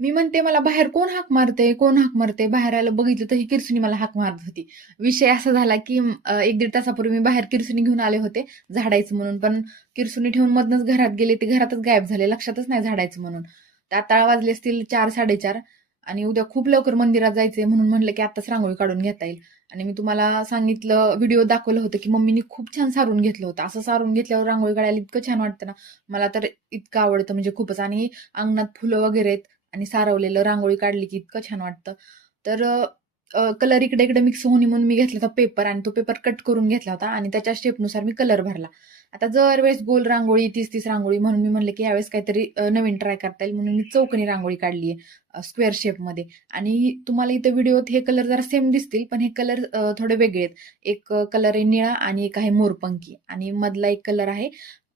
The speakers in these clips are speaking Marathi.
मी म्हणते मला बाहेर कोण हाक मारते, कोण हाक मारते? बाहेर आलं बघितलं तर ही किरसुनी मला हाक मारत होती. विषय असा झाला, की 1-1.5 तासापूर्वी मी बाहेर किरसुनी घेऊन आले होते झाडायचं म्हणून. पण किरसुनी ठेवून मधनंच घरात गेले. ते घरातच गायब झाले. लक्षातच नाही झाडायचं म्हणून. तर आता वाजले असतील 4-4:30 आणि उद्या खूप लवकर मंदिरात जायचंय म्हणून म्हटलं, की आत्ताच रांगोळी काढून घेता येईल. आणि मी तुम्हाला सांगितलं, व्हिडिओ दाखवलं होतं, की मम्मीनी खूप छान सारून घेतलं होतं. असं सारून घेतल्यावर रांगोळी काढायला इतकं छान वाटतं ना, मला तर इतकं आवडतं म्हणजे खूपच. आणि अंगणात फुलं वगैरे आहेत आणि सारवलेलं रांगोळी काढली की इतकं छान वाटतं. तर कलर इकडे-इकडे मिक्स होणे म्हणून मी घेतला होता पेपर आणि तो पेपर कट करून घेतला होता आणि त्याच्या शेपनुसार मी कलर भरला. आता दरवेळेस गोल रांगोळी, 30-30 रांगोळी म्हणून मी म्हणलं, की यावेळेस काहीतरी नवीन ट्राय करता येईल म्हणून मी चौकोनी रांगोळी काढली आहे स्क्वेअर शेपमध्ये. आणि तुम्हाला इथं व्हिडिओत हे कलर जरा सेम दिसतील, पण हे कलर थोडे वेगळे आहेत. एक कलर आहे निळा आणि एक आहे मोरपंखी आणि मधला एक कलर आहे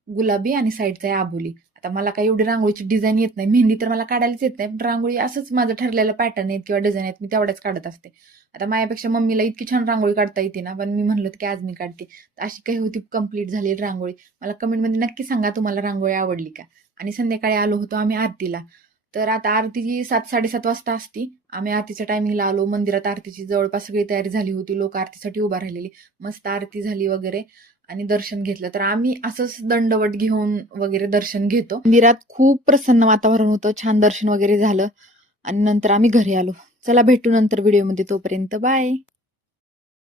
गुलाबी आणि साईडचा आहे आबोली. आता मला काही एवढी रांगोळीची डिझाईन येत नाही. मेहंदी तर मला काढायलाच येत नाही. पण रांगोळी असंच माझं ठरलेलं पॅटर्न आहेत किंवा डिझाईन आहेत. मी तेवढ्याच काढत असते. आता माझ्यापेक्षा मम्मीला इतकी छान रांगोळी काढता येते ना, पण मी म्हणलं की आज मी काढते. तर अशी काही होती कंप्लीट झाली रांगोळी. मला कमेंटमध्ये नक्की सांगा तुम्हाला रांगोळी आवडली का? आणि संध्याकाळी आलो होतो आम्ही आरतीला. तर आता आरतीची 7-7:30 वाजता असती. आम्ही आरतीच्या टायमिंगला आलो. मंदिरात आरतीची जवळपास सगळी तयारी झाली होती. लोक आरतीसाठी उभा राहिलेली. मस्त आरती झाली वगैरे आणि दर्शन घेतलं. तर आम्ही असंच दंडवत घेऊन वगैरे दर्शन घेतो. मंदिरात खूप प्रसन्न वातावरण होतं. छान दर्शन वगैरे झालं आणि नंतर आम्ही घरी आलो. चला भेटू नंतर व्हिडिओमध्ये. तोपर्यंत बाय.